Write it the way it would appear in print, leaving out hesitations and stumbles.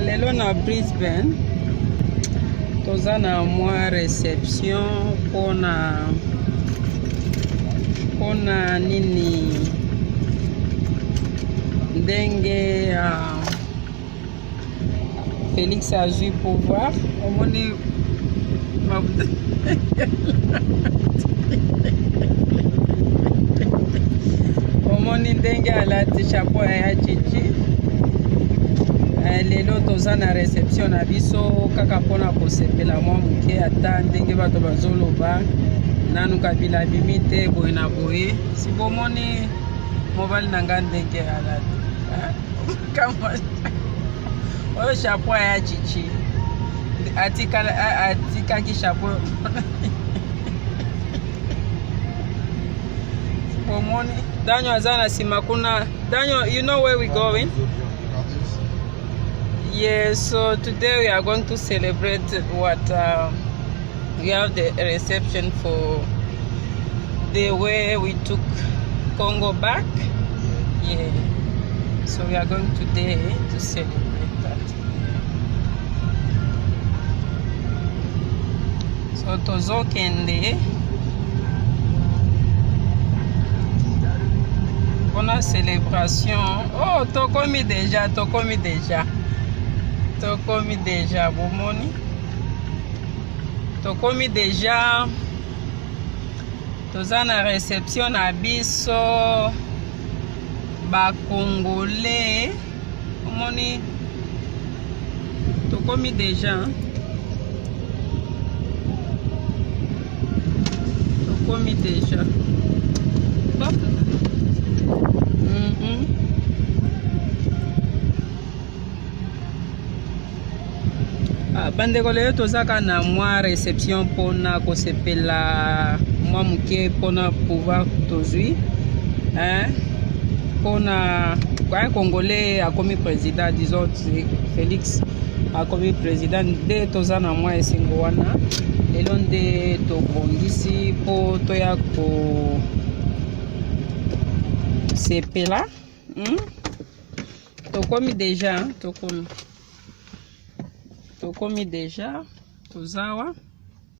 lelo na Brisbane toza na mwa réception pona nini ndenge Félix Ezui pouvoir omoni omoni ndenge alati chapeau ya chichi. Lelo toza na réception na biso kaka mpona kosepela mwa moke ata ndenge bato bazoloba nanu kabila bimi te boye na boye. Si bomoni mobali na nga ndenge alati oyo chapeau ya chichi atikaki chapeau bomoni Daniel aza na nsima kuna. Daniel, you know where we going? Yes, so today we are going to celebrate what we have the reception for the way we took Congo back. Yeah, so we are going today to celebrate that. So tozo kende on a célébration. Oh, tokomi déjà bomoni tokomi déjà toza na réception na biso ba congolais omoni tokomi déjà bandeko lelo tozaka na mwa réception mpona kosepela mwa moke mpona pouvoir tozwi mpona congolais akomi président, disons Félix akomi président nde toza na mwa esengo wana lelo nde tobongisi mpo toya kosepela tokomi déjà tokomi déjà tozawa